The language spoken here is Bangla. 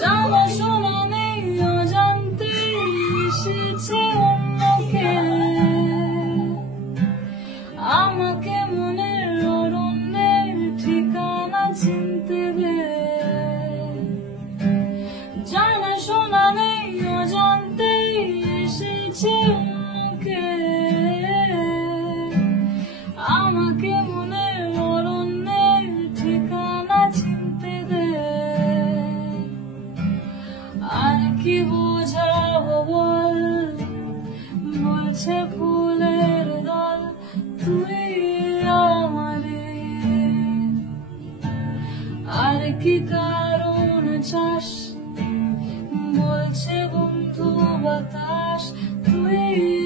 জানাশোনা নেই অজান্তে এসেছে অন্যকে আমাকে মনের অরণ্যের ঠিকানা চিনতে দে। জানাশোনা নেই অজান্তে এসেছে অন্যকে আমাকে মনের অরণ্যের ঠিকানা চিনতে দে। আর কি বোঝাবো বল, বলছে ফুলের দল তুই আমারে। আর কি কারণ চাস, বলছে বন্ধু বাতাস তুই